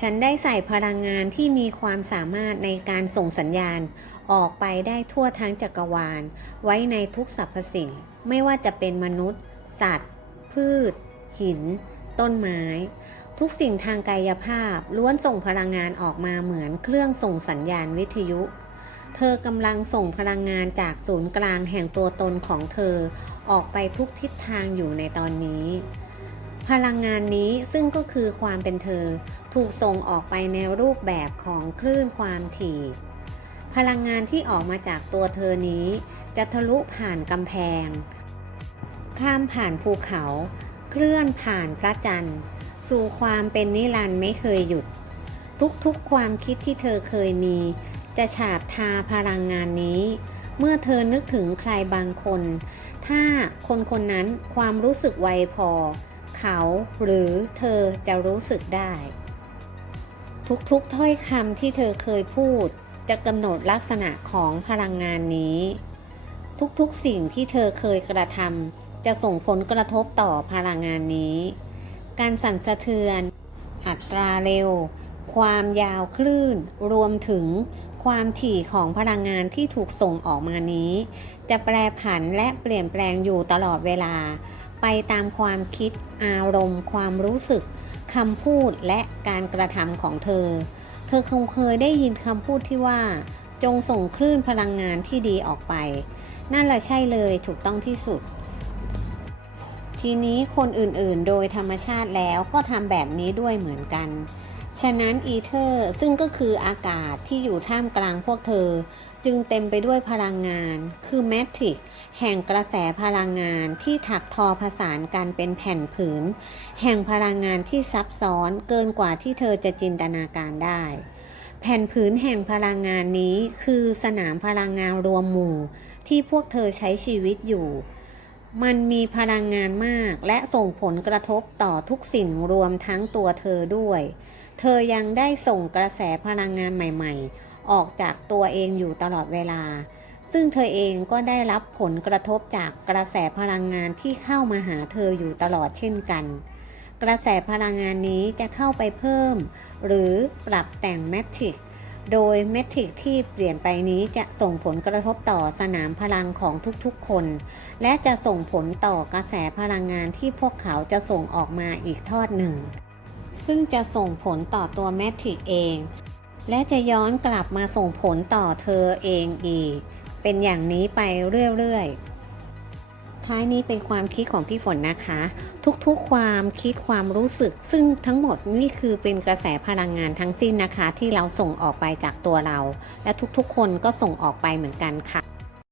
ฉันได้ใส่พลังงานที่มีความสามารถในการส่งสัญญาณ ออกไปได้ทั่วทั้งจักรวาล ไว้ในทุกสรรพสิ่ง ไม่ว่าจะเป็นมนุษย์ สัตว์ พืช หิน ต้นไม้ ทุกสิ่งทางกายภาพล้วนส่งพลังงานออกมาเหมือนเครื่องส่งสัญญาณวิทยุ เธอกำลังส่งพลังงานจากศูนย์กลางแห่งตัวตนของเธอ ออกไปทุกทิศทางอยู่ในตอนนี้ พลังงานนี้ซึ่งก็คือความเป็นเธอ ถูกส่งออกไปในรูปแบบของคลื่นความถี่ พลังงานที่ออกมาจากตัวเธอนี้ จะทะลุผ่านกำแพง ข้ามผ่านภูเขา เคลื่อนผ่านพระจันทร์ สู่ความเป็นนิรันดร์ไม่เคยหยุด ทุกๆความคิดที่เธอเคยมี จะฉาบทาพลังงานนี้ เมื่อเธอนึกถึงใครบางคน ถ้าคนคนนั้นความรู้สึกไวพอ เขาหรือเธอจะรู้สึกได้ ทุกๆถ้อยคำที่เธอเคยพูด จะกำหนดลักษณะของพลังงานนี้ ทุกๆสิ่งที่เธอเคยกระทำจะส่งผลกระทบต่อพลังงานนี้ การสั่นสะเทือน อัตราเร็ว ความยาวคลื่น รวมถึงความถี่ของพลังงานที่ถูกส่งออกมานี้ จะแปรผันและเปลี่ยนแปลงอยู่ตลอดเวลา ไปตามความคิดอารมณ์ ความรู้สึกคำพูดและการกระทำของเธอ เธอคงเคยได้ยินคำพูดที่ว่า จงส่งคลื่นพลังงานที่ดีออกไป นั่นแหละใช่เลยถูกต้องที่สุด ทีนี้คนอื่นๆ โดยธรรมชาติแล้วก็ทำแบบนี้ด้วยเหมือนกัน ฉะนั้นอีเทอร์ซึ่งก็คืออากาศที่อยู่ท่ามกลางพวกเธอ จึงเต็มไปด้วยพลังงาน คือแมทริกแห่งกระแสพลังงานที่ถักทอผสานกันเป็นแผ่นผืน แห่งพลังงานที่ซับซ้อนเกินกว่าที่เธอจะจินตนาการได้ แผ่นผืนแห่งพลังงานนี้คือสนามพลังงานรวมหมู่ ที่พวกเธอใช้ชีวิตอยู่ มันมีพลังงานมากและส่งผลกระทบต่อทุกสิ่งรวมทั้งตัวเธอด้วย เธอยังได้ส่งกระแสพลังงานใหม่ ๆ ออกจากตัวเองอยู่ตลอดเวลา ซึ่งเธอเองก็ได้รับผลกระทบจากกระแสพลังงานที่เข้ามาหาเธออยู่ตลอดเช่นกัน กระแสพลังงานนี้จะเข้าไปเพิ่ม หรือปรับแต่งแมทริก โดยเมทริกที่เปลี่ยนไปนี้จะส่งผลกระทบต่อสนามพลังของทุกๆคน และจะส่งผลต่อกระแสพลังงานที่พวกเขาจะส่งออกมาอีกทอดหนึ่ง ซึ่งจะส่งผลต่อตัวแมทริกเอง และจะย้อนกลับมาส่งผลต่อเธอเองอีก เป็นอย่างนี้ไปเรื่อยๆ ท้ายนี้เป็นความคิดของพี่ฝนนะคะ ทุกๆความคิดความรู้สึก ซึ่งทั้งหมดนี่คือเป็นกระแสพลังงานทั้งสิ้นนะคะ ที่เราส่งออกไปจากตัวเรา และทุกๆ คนก็ส่งออกไปเหมือนกันค่ะ